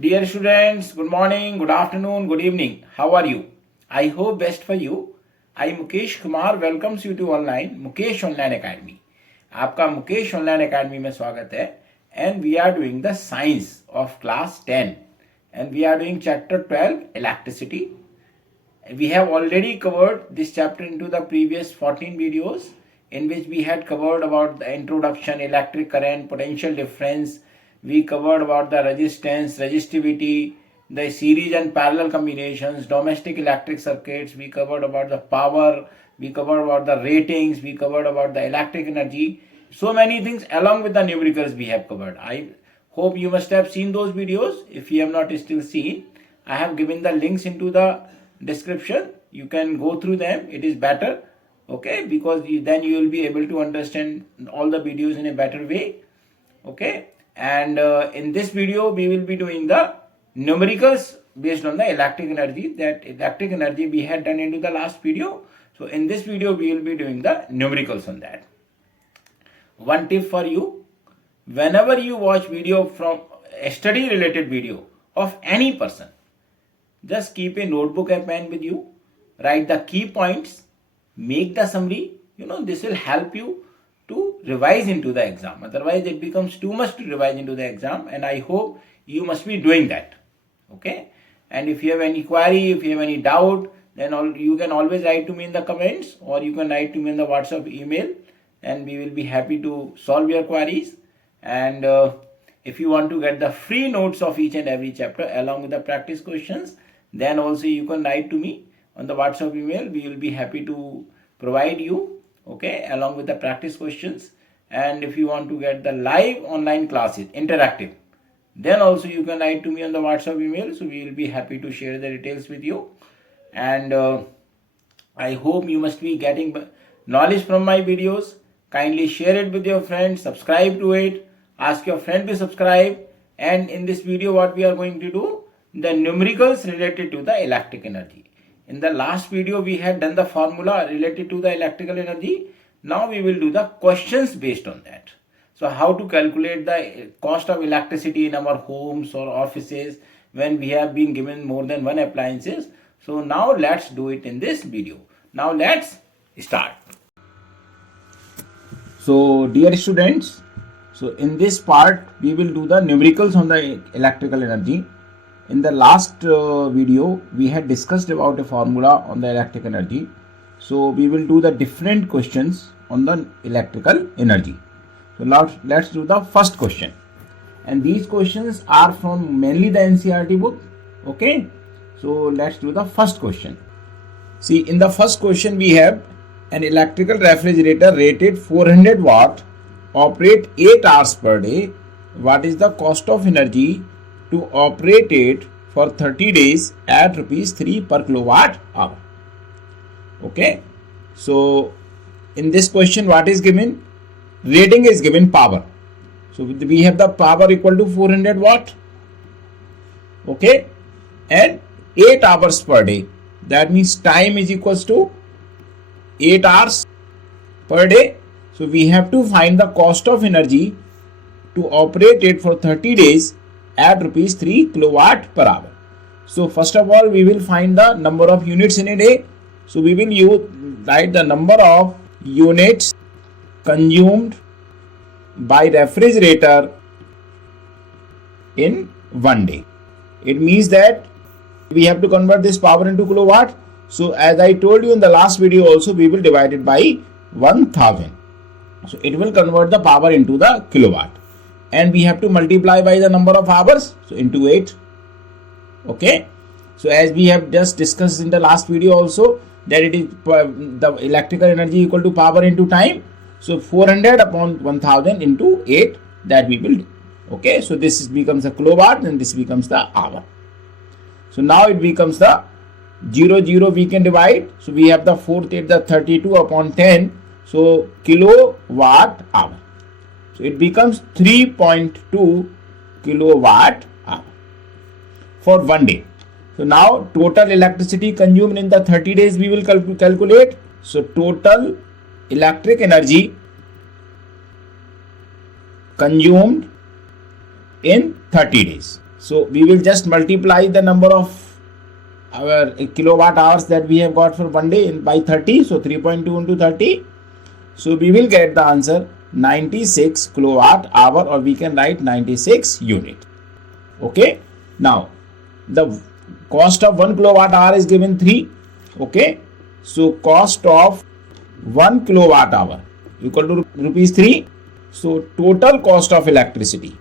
Dear students, good morning, good afternoon, good evening. How are you? I hope best for you. I Mukesh Kumar welcomes you to online Mukesh Online Academy. आपका Mukesh online academy में स्वागत है. And we are doing the science of class 10 and we are doing chapter 12 electricity. We have already covered this chapter into the previous 14 videos in which we had covered about the introduction, electric current, potential difference. We covered about the resistance, resistivity, the series and parallel combinations, domestic electric circuits. We covered about the power. We covered about the ratings. We covered about the electric energy. So many things along with the numericals we have covered. I hope you must have seen those videos. If you have not still seen, I have given the links into the description. You can go through them. It is better, okay, because then you will be able to understand all the videos in a better way, okay. And in this video we will be doing the numericals based on the electric energy. That electric energy we had done into the last video. So in this video we will be doing the numericals on that. One tip for you: whenever you watch video from a study related video of any person, just keep a notebook and pen with you, write the key points, make the summary. This will help you to revise into the exam. Otherwise it becomes too much to revise into the exam, and I hope you must be doing that, okay. And if you have any query, if you have any doubt, then you can always write to me in the comments, or you can write to me in the WhatsApp email, and we will be happy to solve your queries. And if you want to get the free notes of each and every chapter along with the practice questions, then also you can write to me on the WhatsApp email. We will be happy to provide you, okay, along with the practice questions. And if you want to get the live online classes interactive, then also you can write to me on the WhatsApp email. So we will be happy to share the details with you. And I hope you must be getting knowledge from my videos. Kindly share it with your friends, subscribe to it, ask your friend to subscribe. And in this video what we are going to do, the numericals related to the electric energy. In the last video we had done the formula related to the electrical energy. Now we will do the questions based on that. So how to calculate the cost of electricity in our homes or offices when we have been given more than one appliances. So now let's do it in this video. Now let's start. So dear students, so in this part we will do the numericals on the electrical energy. In the last video we had discussed about a formula on the electric energy. So we will do the different questions on the electrical energy. So now let's do the first question, and these questions are from mainly the NCERT book, okay. So let's do the first question. See, in the first question we have an electrical refrigerator rated 400 watt, operate 8 hours per day. What is the cost of energy to operate it for 30 days at rupees 3 per kilowatt hour? Okay. So in this question what is given? Rating is given power. So we have the power equal to 400 watt. Okay. And 8 hours per day. That means time is equals to 8 hours per day. So we have to find the cost of energy to operate it for 30 days at rupees 3 kilowatt per hour. So first of all we will find the number of units in a day. So we will write the number of units consumed by refrigerator in one day. It means that we have to convert this power into kilowatt. So as I told you in the last video also, we will divide it by 1000. So it will convert the power into the kilowatt, and we have to multiply by the number of hours, so into 8. Okay. So as we have just discussed in the last video also, that it is the electrical energy equal to power into time. So 400 upon 1000 into 8, that we will do. Okay. So this becomes a kilowatt and this becomes the hour. So now it becomes the 0 we can divide. So we have the 4th 8 the 32 upon 10. So kilowatt hour. So it becomes 3.2 kilowatt hour for one day. So now total electricity consumed in the 30 days we will calculate. So total electric energy consumed in 30 days. So we will just multiply the number of our kilowatt hours that we have got for one day by 30. So 3.2 into 30. So we will get the answer 96 kilowatt hour, or we can write 96 unit. Okay. Now the cost of 1 kilowatt hour is given 3. Okay. So cost of 1 kilowatt hour equal to rupees 3. So total cost of electricity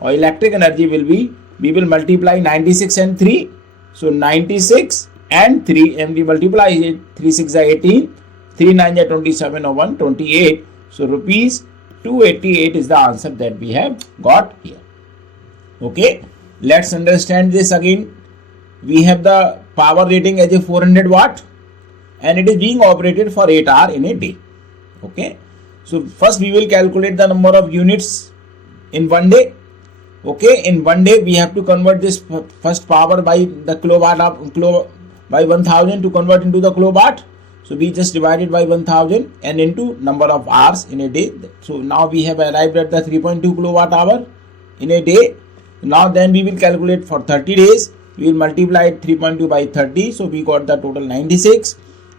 or electric energy will be, we will multiply 96 and 3. So 96 and 3, and we multiply it, 3 6 are 18, 3 9 are 27, or 1 28. So rupees 288 is the answer that we have got here. Okay, let's understand this again. We have the power rating as a 400 watt, and it is being operated for 8 hours in a day. Okay, so first we will calculate the number of units in one day. Okay, in one day we have to convert this first power by the by 1000 to convert into the kilowatt. So we just divided by 1000 and into number of hours in a day. So now we have arrived at the 3.2 kilowatt hour in a day. Now then we will calculate for 30 days. We will multiply 3.2 by 30. So we got the total 96,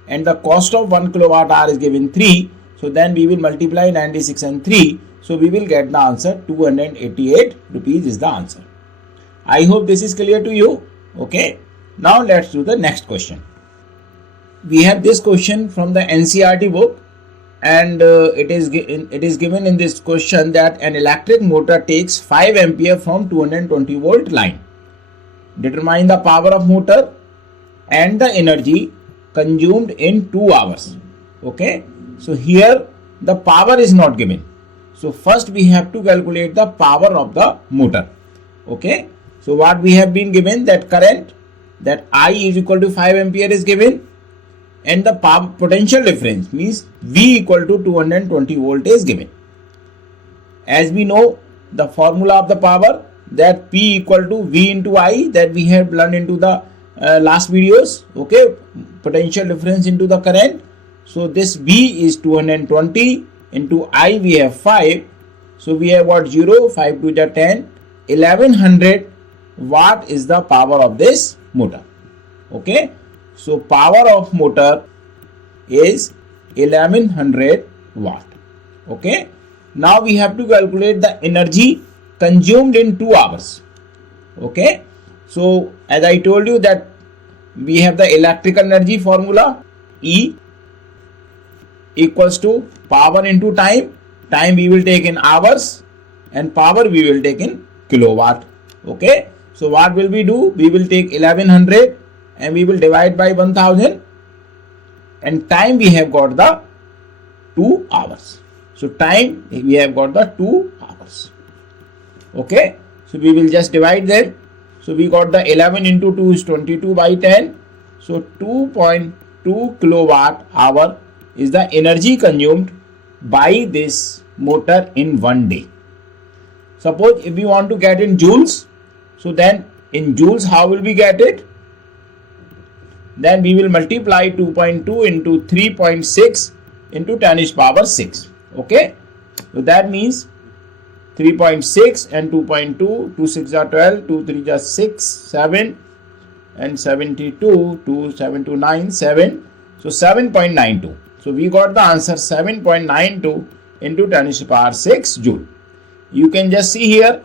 and the cost of 1 kilowatt hour is given 3. So then we will multiply 96 and 3. So we will get the answer 288 rupees is the answer. I hope this is clear to you. Okay. Now let's do the next question. We have this question from the NCERT book, and it is given in this question that an electric motor takes 5 ampere from 220 volt line. Determine the power of motor and the energy consumed in 2 hours. Okay. So here the power is not given. So first we have to calculate the power of the motor. Okay. So what we have been given, that current, that I is equal to 5 ampere is given, and the power potential difference means V equal to 220 volt is given. As we know the formula of the power, that P equal to V into I, that we have learned into the last videos. Okay, potential difference into the current. So this V is 220 into I, we have 5. So we have got 0, 5 to the 10, 1100 watt is the power of this motor. Okay, so power of motor is 1100 watt. Okay, now we have to calculate the energy consumed in 2 hours. Okay, so as I told you that we have the electrical energy formula, E equals to power into time. Time we will take in hours, and power we will take in kilowatt. Okay, so what will we do? We will take 1100 and we will divide by 1000, and time we have got the 2 hours. So time we have got the 2 hours. Okay, so we will just divide them. So we got the 11 into 2 is 22 by 10. So 2.2 kilowatt hour is the energy consumed by this motor in one day. Suppose if we want to get in joules, so then in joules how will we get it? Then we will multiply 2.2 into 3.6 into 10 is power 6. Okay, so that means 3.6 and 2.2, 2 6 are 12, 2 3 are 6, 7 and 72, 2 7 to 9, 7. So 7.92. So we got the answer 7.92 into 10 is power 6 joule. You can just see here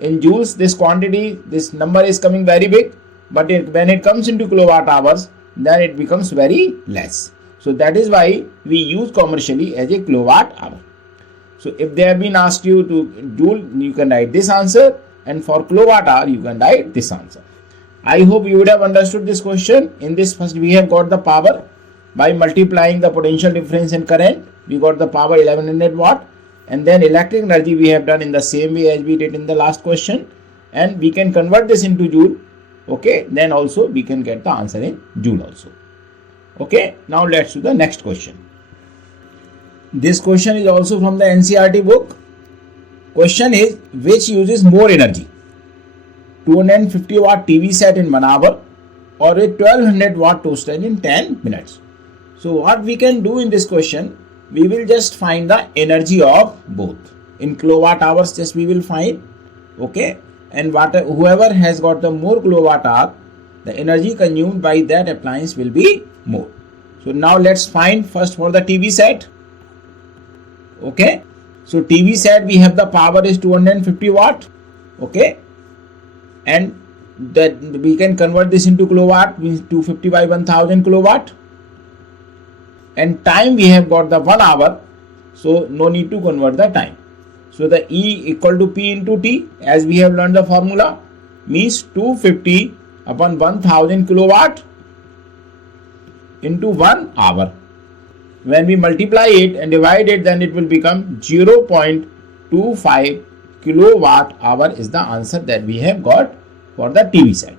in joules this quantity, this number is coming very big, but when it comes into kilowatt hours, then it becomes very less. So that is why we use commercially as a kilowatt hour. So if they have been asked you to joule, you can write this answer, and for kilowatt hour you can write this answer. I hope you would have understood this question. In this first we have got the power by multiplying the potential difference in current. We got the power 1100 watt, and then electric energy we have done in the same way as we did in the last question, and we can convert this into joule. Okay, then also we can get the answer in joule also. Okay, now let's do the next question. This question is also from the NCERT book. Question is, which uses more energy? 250 watt TV set in 1 hour or a 1200 watt toaster in 10 minutes? So what we can do in this question, we will just find the energy of both. in kilowatt hours, just we will find. Okay, and whoever has got the more kilowatt hour, the energy consumed by that appliance will be more. So now let's find first for the TV set. Okay, so TV set, we have the power is 250 watt. Okay, and that we can convert this into kilowatt, means 250 by 1000 kilowatt. And time, we have got the 1 hour, so no need to convert the time. So the E equal to P into T, as we have learned the formula, means 250 upon 1000 kilowatt into 1 hour. When we multiply it and divide it, then it will become 0.25 kilowatt hour is the answer that we have got for the TV set.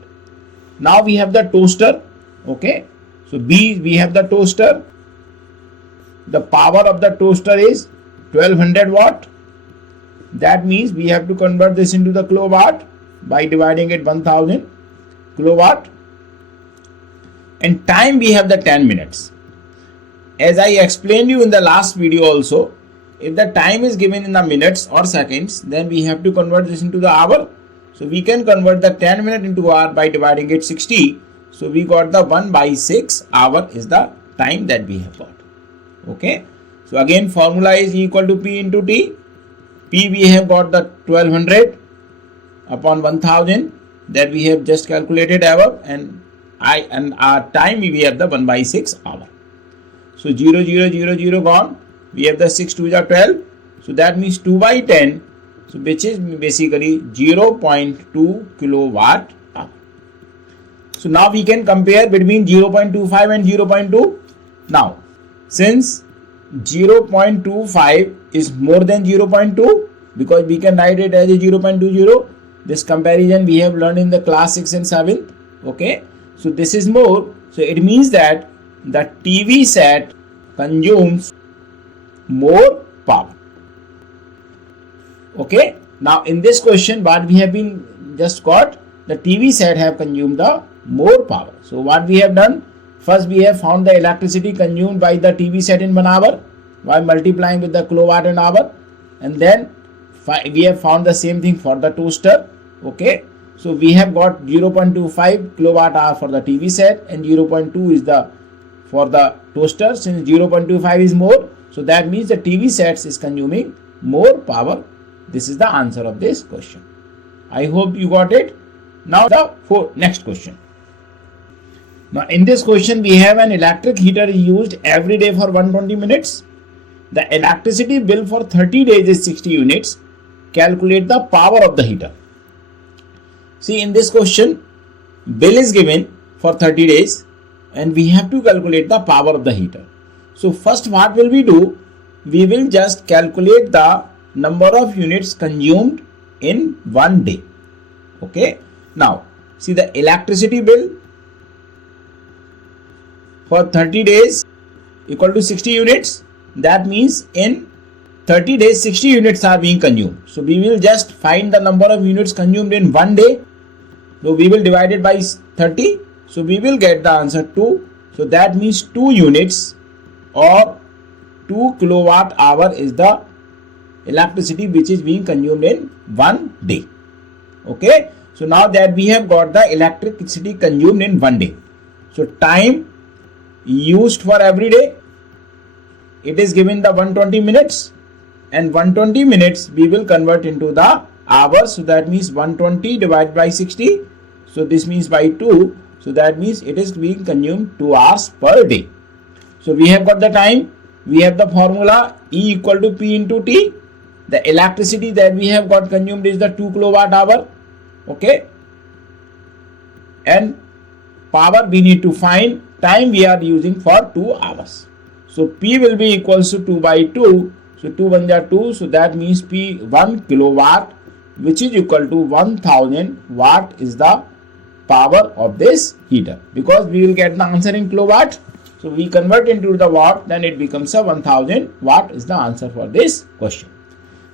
Now we have the toaster. Okay, so B, we have the toaster. The power of the toaster is 1200 watt. That means we have to convert this into the kilowatt by dividing it 1000 kilowatt. And time, we have the 10 minutes. As I explained you in the last video also, if the time is given in the minutes or seconds, then we have to convert this into the hour. So we can convert the 10 minute into hour by dividing it 60. So we got the 1 by 6 hour is the time that we have got. Okay, so again formula is E equal to P into T. P, we have got the 1200 upon 1000 that we have just calculated above, and our time, we have the 1 by 6 hour. So 0 0 0 0 gone. We have the 6 2 are 12. So that means 2 by 10. So which is basically 0.2 kilowatt hour. So now we can compare between 0.25 and 0.2. Now, since 0.25 is more than 0.2, because we can write it as a 0.20. This comparison we have learned in the class 6 and 7. Okay, so this is more. So it means that the TV set consumes more power. Okay, now in this question, what we have been just got, the TV set have consumed the more power. So what we have done, first we have found the electricity consumed by the TV set in 1 hour by multiplying with the kilowatt an hour, and then we have found the same thing for the toaster. Okay, so we have got 0.25 kilowatt hour for the TV set and 0.2 is the for the toaster. Since 0.25 is more, so that means the TV sets is consuming more power. This is the answer of this question. I hope you got it. Now the next question. Now in this question, we have an electric heater is used every day for 120 minutes. The electricity bill for 30 days is 60 units. Calculate the power of the heater. See, in this question, bill is given for 30 days and we have to calculate the power of the heater. So first what will we do? We will just calculate the number of units consumed in 1 day. Okay. Now, see the electricity bill for 30 days equal to 60 units. That means in 30 days 60 units are being consumed. So we will just find the number of units consumed in 1 day. So we will divide it by 30. So we will get the answer 2. So that means 2 units or 2 kilowatt hour is the electricity which is being consumed in 1 day. Okay. So now that we have got the electricity consumed in 1 day. So time used for every day, it is given the 120 minutes, and 120 minutes we will convert into the hours. So that means 120 divided by 60. So this means by 2. So that means it is being consumed 2 hours per day. So we have got the time. We have the formula E equal to P into T. The electricity that we have got consumed is the 2 kilowatt hour. Okay. And power we need to find. Time we are using for 2 hours. So P will be equals to 2 by 2. So 2 1 are 2. So that means P 1 kilowatt, which is equal to 1000 watt is the power of this heater. Because we will get the answer in kilowatt. So we convert into the watt, then it becomes a 1000 watt is the answer for this question.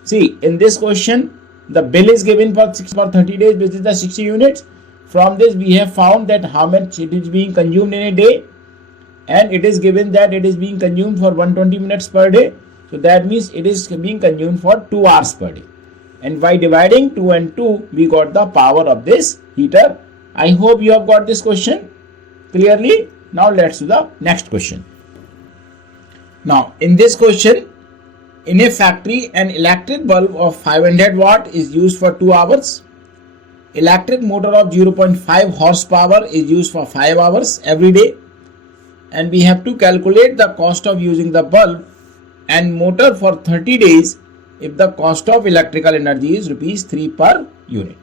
See, in this question, the bill is given for 30 days, which is the 60 units. From this, we have found that how much it is being consumed in a day. And it is given that it is being consumed for 120 minutes per day. So that means it is being consumed for 2 hours per day. And by dividing 2 and 2, we got the power of this heater. I hope you have got this question clearly. Now let's do the next question. Now in this question, in a factory, an electric bulb of 500 watt is used for 2 hours. Electric motor of 0.5 horsepower is used for 5 hours every day. And we have to calculate the cost of using the bulb and motor for 30 days if the cost of electrical energy is rupees 3 per unit.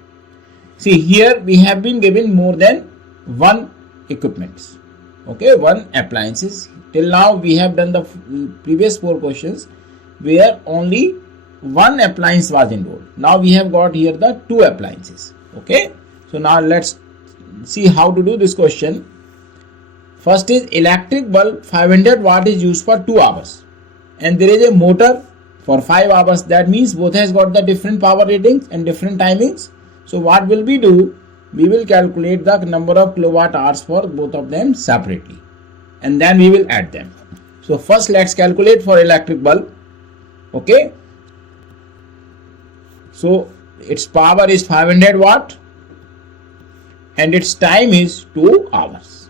See, here we have been given more than one equipments. Okay, one appliances. Till now we have done the previous 4 questions where only one appliance was involved. Now we have got here the 2 appliances. Okay, so now let's see how to do this question. First is electric bulb 500 watt is used for 2 hours and there is a motor for 5 hours. That means both has got the different power ratings and different timings. So what will we do? We will calculate the number of kilowatt hours for both of them separately and then we will add them. So first let's calculate for electric bulb. Okay, so its power is 500 watt and its time is 2 hours.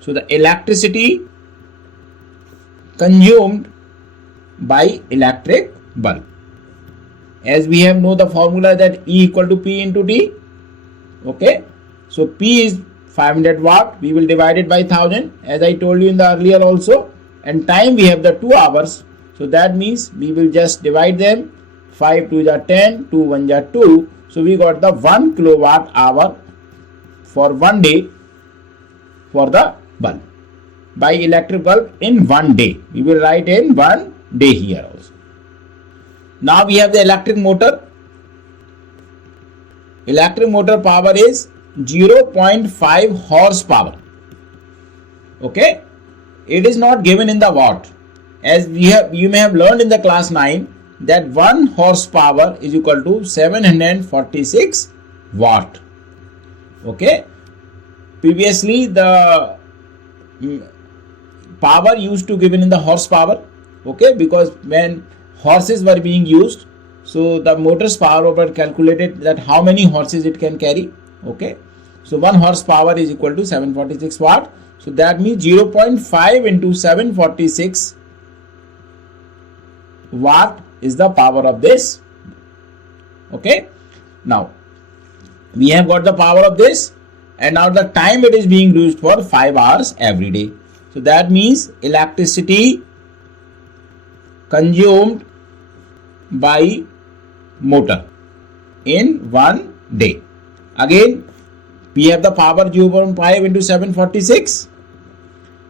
So the electricity consumed by electric bulb, as we have know the formula that E equal to P into T. Okay, so P is 500 watt, we will divide it by 1000 as I told you in the earlier also, and time we have the 2 hours. So that means we will just divide them. 5 2 are 10, 2 1 are 2. So we got the 1 kilowatt hour for 1 day for the bulb, by electric bulb in 1 day. We will write in 1 day here also. Now we have the electric motor. Electric motor power is 0.5 horsepower. Okay, it is not given in the watt. As you may have learned in the class 9 that 1 horsepower is equal to 746 watt. Okay, previously the power used to given in the horsepower. Okay, because when horses were being used, so the motor's power were calculated that how many horses it can carry. Okay, so 1 horsepower is equal to 746 watt. So that means 0.5 into 746 watt is the power of this. Okay, now we have got the power of this and now the time it is being used for 5 hours every day. So that means electricity consumed by motor in 1 day. Again we have the power 0.5 into 746.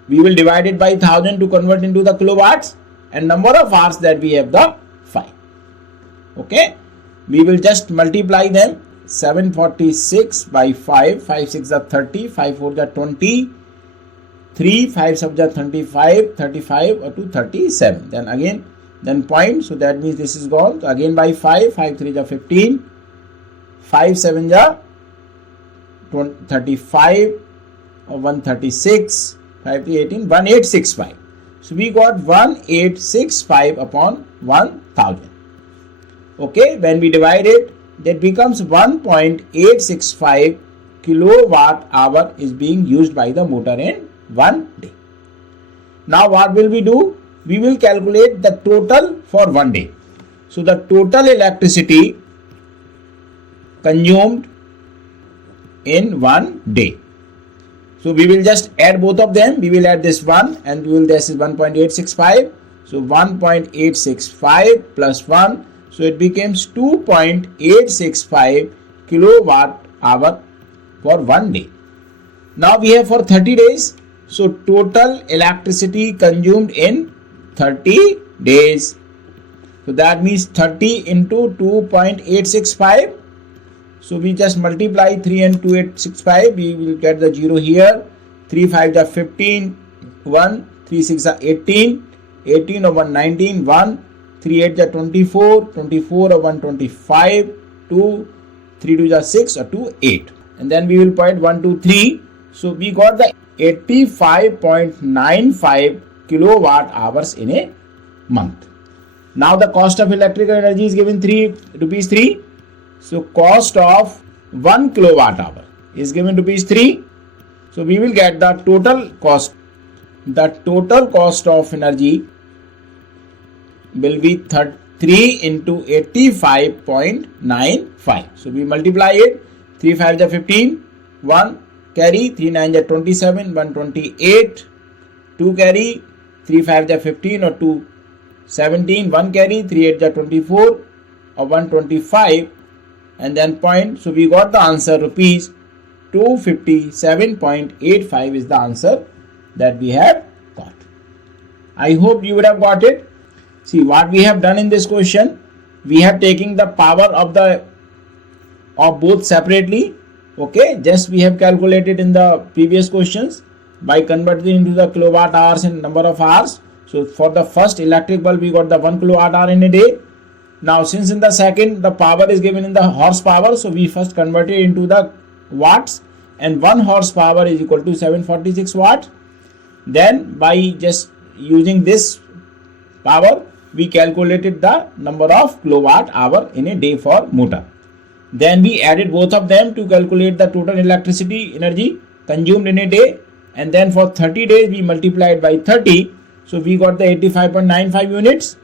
We will divide it by 1000 to convert into the kilowatts, and number of hours that we have the 5. Okay, we will just multiply them. 746 by 5, 5 6 are 30, 5 4 are 20, 3 5 7 are 35, 35 to 37. Then again point, so that means this is gone. So again by 5, 5 3 are 15, 5 7 are 35, 136, 5 3 18, 1865. So we got 1865 upon 1000. Okay, when we divide it, that becomes 1.865 kilowatt hour is being used by the motor in 1 day. Now what will we do? We will calculate the total for 1 day. So the total electricity consumed in 1 day. So we will just add both of them. We will add this 1 and we will, this is 1.865. So 1.865 plus 1. So it becomes 2.865 kilowatt hour for 1 day. Now we have for 30 days. So total electricity consumed in 30 days. So that means 30 into 2.865. So we just multiply 3 and 2.865. We will get the 0 here. 3 5 are 15. 1 3 6 are 18. 18 over 19. 1 3 8 are 24. 24 over 125. 2 3 2 are 6 or 2 8. And then we will point 1 2 3. So we got the 85.95 kilowatt hours in a month. Now the cost of electrical energy is given 3 rupees 3. So cost of 1 kilowatt hour is given rupees 3. So we will get the total cost. The total cost of energy will be 3 into 85.95. So we multiply it. 3 5 is 15. 1 carry. 3 9 is 27. 128. 2 carry. 3 5 is 15 or 2 17. 1 carry. 3 8 is 24 or 125. And then point. So we got the answer rupees 257.85 is the answer that we have got. I hope you would have got it. See what we have done in this question. We have taken the power of both separately. Okay, just we have calculated in the previous questions by converting into the kilowatt hours and number of hours. So for the first electric bulb we got the 1 kilowatt hour in a day. Now since in the second the power is given in the horsepower, so we first converted into the watts, and 1 horsepower is equal to 746 watts. Then by just using this power we calculated the number of kilowatt hour in a day for motor. Then we added both of them to calculate the total electricity energy consumed in a day, and then for 30 days we multiplied by 30, so we got the 85.95 units.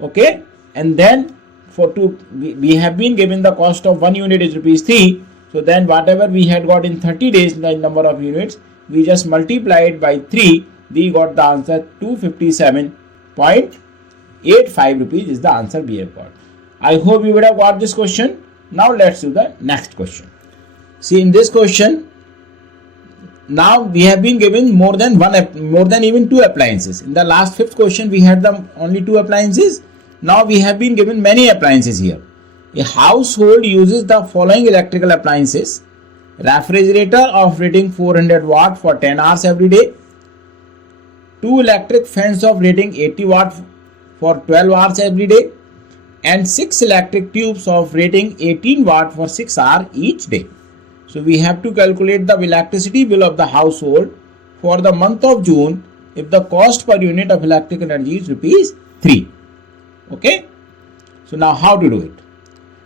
Okay, and then for we have been given the cost of 1 unit is rupees 3. So then whatever we had got in 30 days, the number of units, we just multiplied by 3. We got the answer 257.85 rupees is the answer we have got. I hope you would have got this question. Now let's do the next question. See in this question, now we have been given more than even 2 appliances. In the last 5th question we had only 2 appliances. Now we have been given many appliances here. A household uses the following electrical appliances: refrigerator of rating 400 watt for 10 hours every day, 2 electric fans of rating 80 watt for 12 hours every day, and 6 electric tubes of rating 18 watt for 6 hours each day. So we have to calculate the electricity bill of the household for the month of June if the cost per unit of electric energy is rupees 3. Okay, so now how to do it?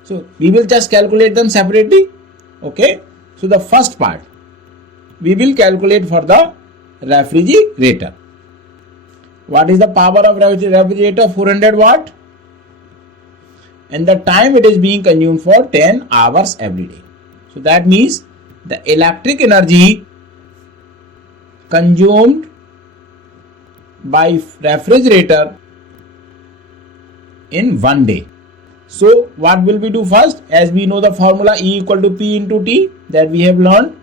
So we will just calculate them separately. Okay, so the first part we will calculate for the refrigerator. What is the power of refrigerator? 400 watt, and the time it is being consumed for 10 hours every day. So that means the electric energy consumed by refrigerator in 1 day. So what will we do first? As we know the formula E equal to P into T that we have learned.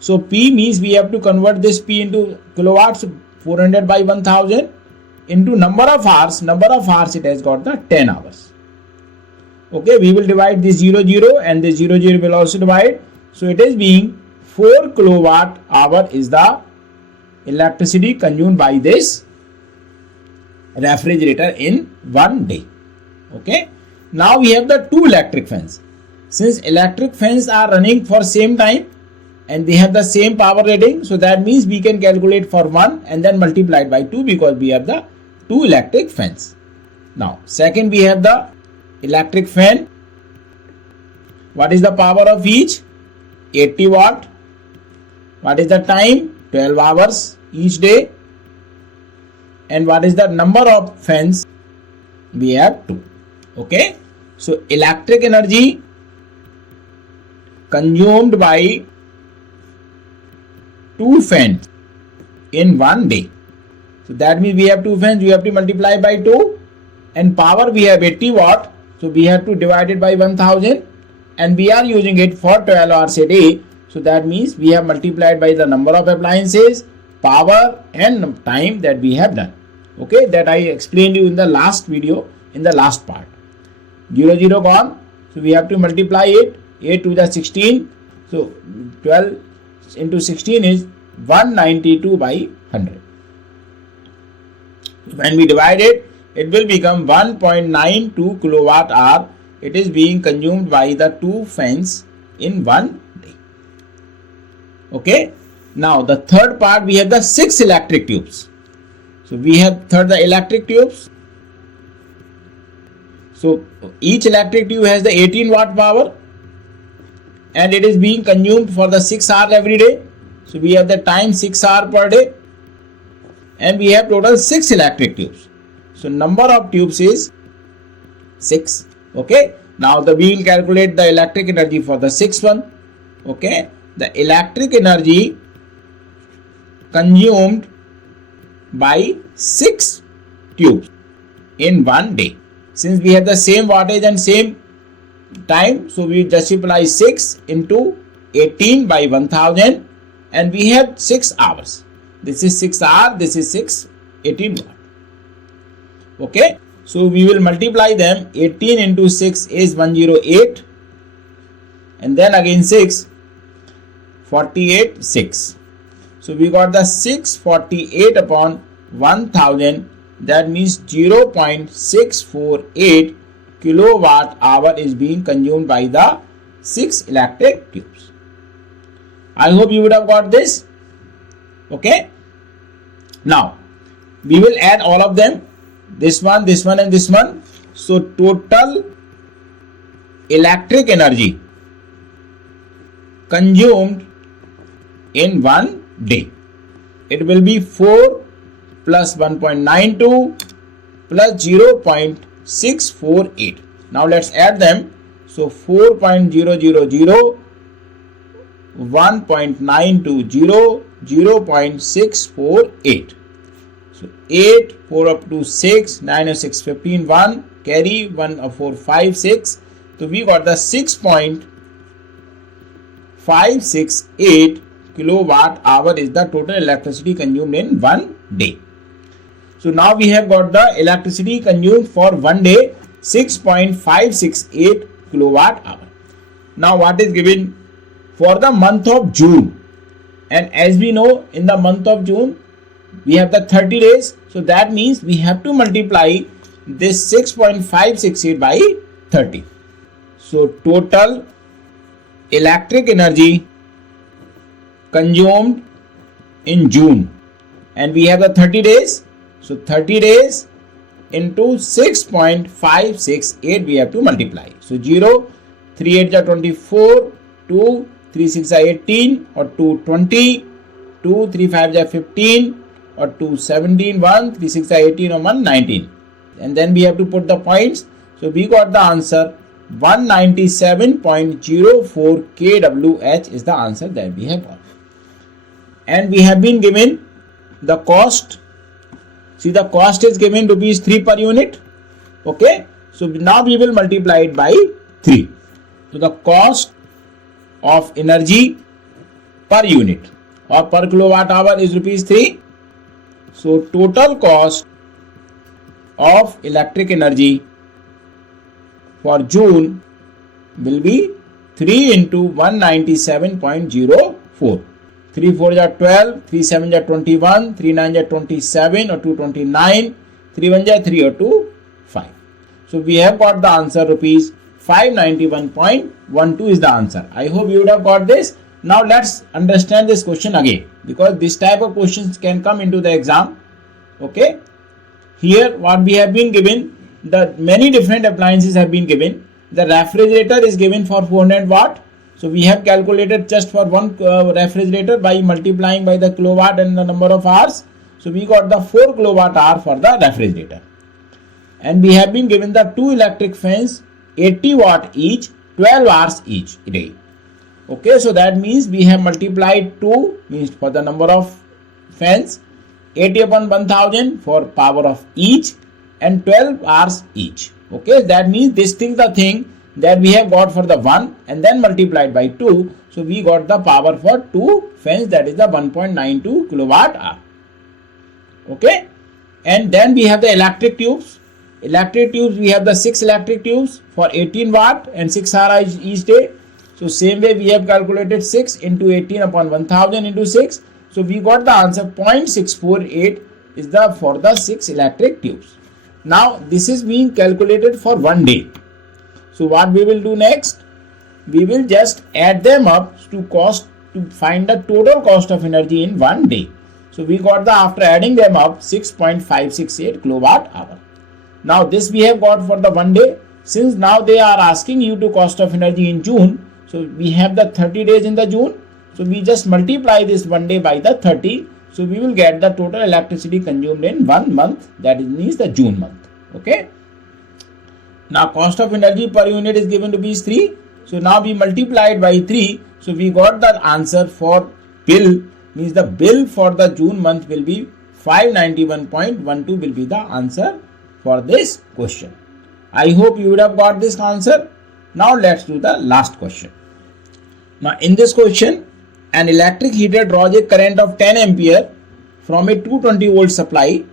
So P means we have to convert this P into kilowatts, 400 by 1000 into number of hours. Number of hours it has got the 10 hours. Okay, we will divide this 0 0 and this 0 0 will also divide. So it is being 4 kilowatt hour is the electricity consumed by this refrigerator in 1 day. Okay. Now we have the 2 electric fans. Since electric fans are running for same time and they have the same power rating, so that means we can calculate for 1 and then multiply it by 2 because we have the 2 electric fans. Now second we have the electric fan. What is the power of each? 80 watt. What is the time? 12 hours each day. And what is the number of fans? We have 2. Okay, so electric energy consumed by 2 fans in 1 day. So that means we have 2 fans, we have to multiply by 2, and power we have 80 watt, so we have to divide it by 1000, and we are using it for 12 hours a day. So that means we have multiplied by the number of appliances, power and time that we have done. Okay, that I explained you in the last video, in the last part. 0 0 gone, so we have to multiply it. 8 to the 16, so 12 into 16 is 192 by 100. When we divide it, it will become 1.92 kilowatt hour. It is being consumed by the 2 fans in 1 day. Okay, now the third part we have the 6 electric tubes. So we have the electric tubes. So each electric tube has the 18 watt power and it is being consumed for the 6 hours every day. So we have the time 6 hours per day and we have total 6 electric tubes. So number of tubes is 6. Okay. Now we will calculate the electric energy for the 6th one. Okay. The electric energy consumed by 6 tubes in one day. Since we have the same wattage and same time, so we multiply 6 into 18 by 1000 and we have 6 hours. This is 6 hours, this is 6, 18 watt. Okay, so we will multiply them. 18 into 6 is 108 and then again 6, 48, 6. So we got the 648 upon 1000, that means 0.648 kilowatt hour is being consumed by the 6 electric tubes. I hope you would have got this. Okay. Now we will add all of them, this one and this one. So total electric energy consumed in one day, it will be 4 plus 1.92 plus 0.648. Now let's add them. So 4.000, 1.920, 0.648. So 8, 4 up to 6, 9 or 6, 15, 1, carry 1 or 4, 5, 6. So we got the 6.568 kilowatt hour is the total electricity consumed in one day. So now we have got the electricity consumed for one day, 6.568 kilowatt hour. Now what is given for the month of June? And as we know, in the month of June we have the 30 days. So that means we have to multiply this 6.568 by 30. So total electric energy consumed in June, and we have the 30 days. So 30 days into 6.568 we have to multiply. So 0, 3 8 are 24, 2, 3 6 are 18 or 2 20, 2 3 5 are 15 or 2 17, 1 3 6 are 18 or 1 19. And then we have to put the points. So we got the answer 197.04 kWh is the answer that we have got. And we have been given the cost. See, the cost is given rupees 3 per unit. Okay. So now we will multiply it by 3. So the cost of energy per unit or per kilowatt hour is rupees 3. So total cost of electric energy for June will be 3 into 197.04. 3 4 are 12, 3 7 are 21, 3 9 are 27 or 229, 3 1 are 3 or 2 5. So we have got the answer rupees 591.12 is the answer. I hope you would have got this. Now let's understand this question again, because this type of questions can come into the exam. Okay. Here what we have been given, the many different appliances have been given. The refrigerator is given for 400 watt. So we have calculated just for one refrigerator by multiplying by the kilowatt and the number of hours. So we got the 4 kilowatt hour for the refrigerator. And we have been given the 2 electric fans, 80 watt each, 12 hours each day. Okay, so that means we have multiplied 2 means for the number of fans, 80 upon 1000 for power of each and 12 hours each. Okay, that means this thing the thing that we have got for the 1 and then multiplied by 2. So we got the power for 2 fans, that is the 1.92 kilowatt hour. Okay, and then we have the electric tubes. Electric tubes, we have the 6 electric tubes for 18 watt and 6 hours each day. So same way we have calculated 6 into 18 upon 1000 into 6. So we got the answer 0.648 is the for the 6 electric tubes. Now this is being calculated for one day. So what we will do next? We will just add them up to find the total cost of energy in one day. So we got the, after adding them up, 6.568 kilowatt hour. Now this we have got for the one day. since now they are asking you to cost of energy in June, so we have the 30 days in the June, so we just multiply this one day by the 30, so we will get the total electricity consumed in 1 month, that means the June month. Okay. Now cost of energy per unit is given to be 3, so now we multiplied by 3, so we got the answer for bill, means the bill for the June month will be 591.12 will be the answer for this question. I hope you would have got this answer. Now let's do the last question. Now in this question, an electric heater draws a current of 10 ampere from a 220 volt supply.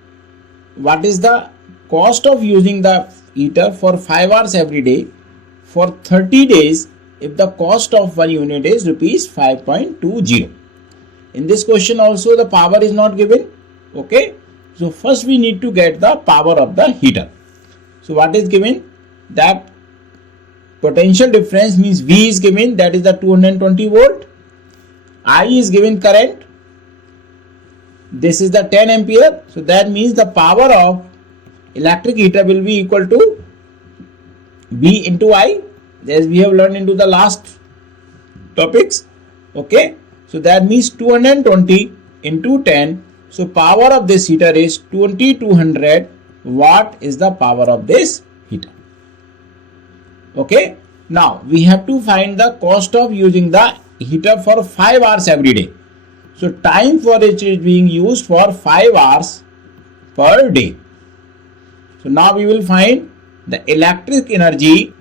What is the cost of using the heater for 5 hours every day for 30 days if the cost of 1 unit is rupees 5.20? In this question also the power is not given. Okay, so first we need to get the power of the heater. So what is given? That potential difference means V is given, that is the 220 volt. I is given current. This is the 10 ampere. So that means the power of electric heater will be equal to V into I, as we have learned into the last topics. Okay, so that means 220 into 10. So power of this heater is 2200 watt is the power of this heater. Okay, now we have to find the cost of using the heater for 5 hours every day. So time for it is being used for 5 hours per day. So now we will find the electric energy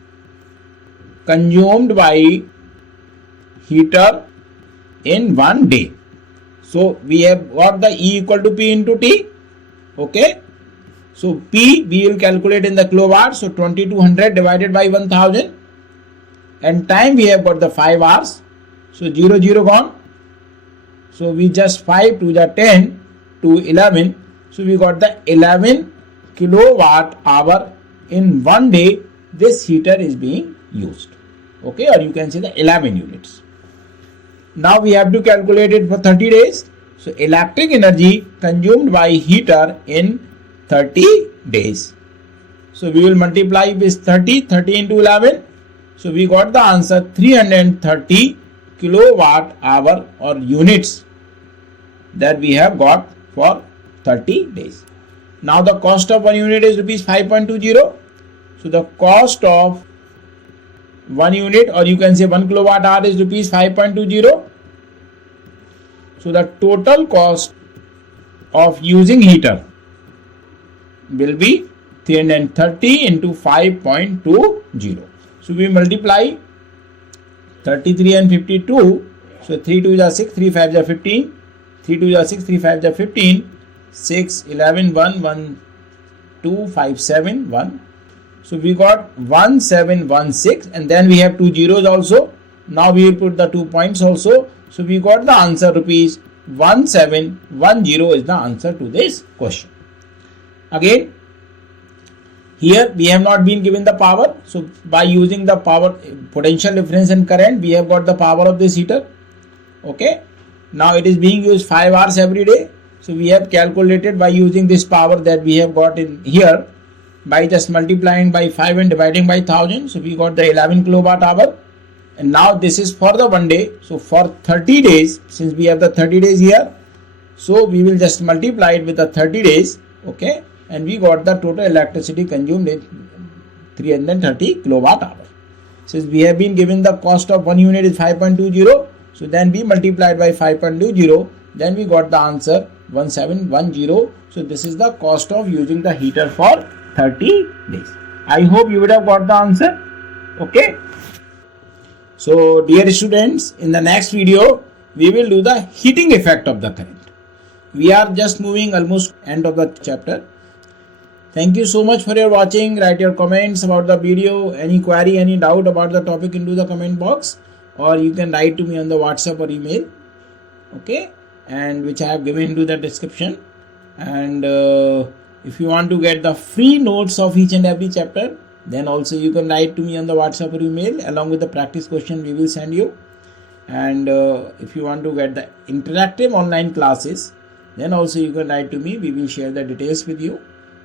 consumed by heater in 1 day. So we have got the E equal to P into T. Okay. So P we will calculate in the kilowatt. So 2200 divided by 1000. And time we have got the 5 hours. So 0 0 gone. So we just 5 to the 10 to 11. So we got the 11 kilowatt hour in 1 day. This heater is being used. Okay, or you can say the 11 units. Now we have to calculate it for 30 days. So electric energy consumed by heater in 30 days. So we will multiply with 30 into 11. So we got the answer 330 kilowatt hour or units that we have got for 30 days. Now the cost of 1 unit is rupees 5.20. So the cost of 1 unit, or you can say 1 kilowatt hour, is rupees 5.20. So the total cost of using heater will be 330 into 5.20. So we multiply 33 and 52. So 3 2 is 6, 3 5 is 15, 3 2 is 6, 3 5 is 15, 6 11 1 1 2 5 7 1. So we got 1716, and then we have 2 zeros also. Now we will put the 2 points also. So we got the answer rupees 1710 is the answer to this question. Again, here we have not been given the power. So by using the power potential difference and current, we have got the power of this heater. Okay. Now it is being used 5 hours every day. So we have calculated by using this power that we have got in here by just multiplying by 5 and dividing by 1000. So we got the 11 kilowatt hour. And now this is for the 1 day. So for 30 days, since we have the 30 days here, so we will just multiply it with the 30 days. Okay. And we got the total electricity consumed is 330 kilowatt hour. Since we have been given the cost of 1 unit is 5.20, so then we multiplied by 5.20, then we got the answer 1710. So this is the cost of using the heater for 30 days. I hope you would have got the answer. Okay. So dear students, in the next video, we will do the heating effect of the current. We are just moving almost end of the chapter. Thank you so much for your watching. Write your comments about the video, any query, any doubt about the topic into the comment box, or you can write to me on the WhatsApp or email. Okay, and which I have given into the description. And if you want to get the free notes of each and every chapter, then also you can write to me on the WhatsApp or email along with the practice question we will send you. And if you want to get the interactive online classes, then also you can write to me. We will share the details with you.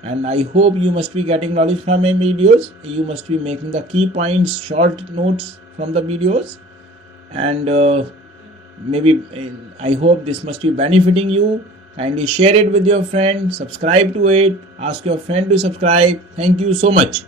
and I hope you must be getting knowledge from my videos. You must be making the key points, short notes from the videos, and maybe I hope this must be benefiting you. Kindly share it with your friend, subscribe to it, ask your friend to subscribe. Thank you so much.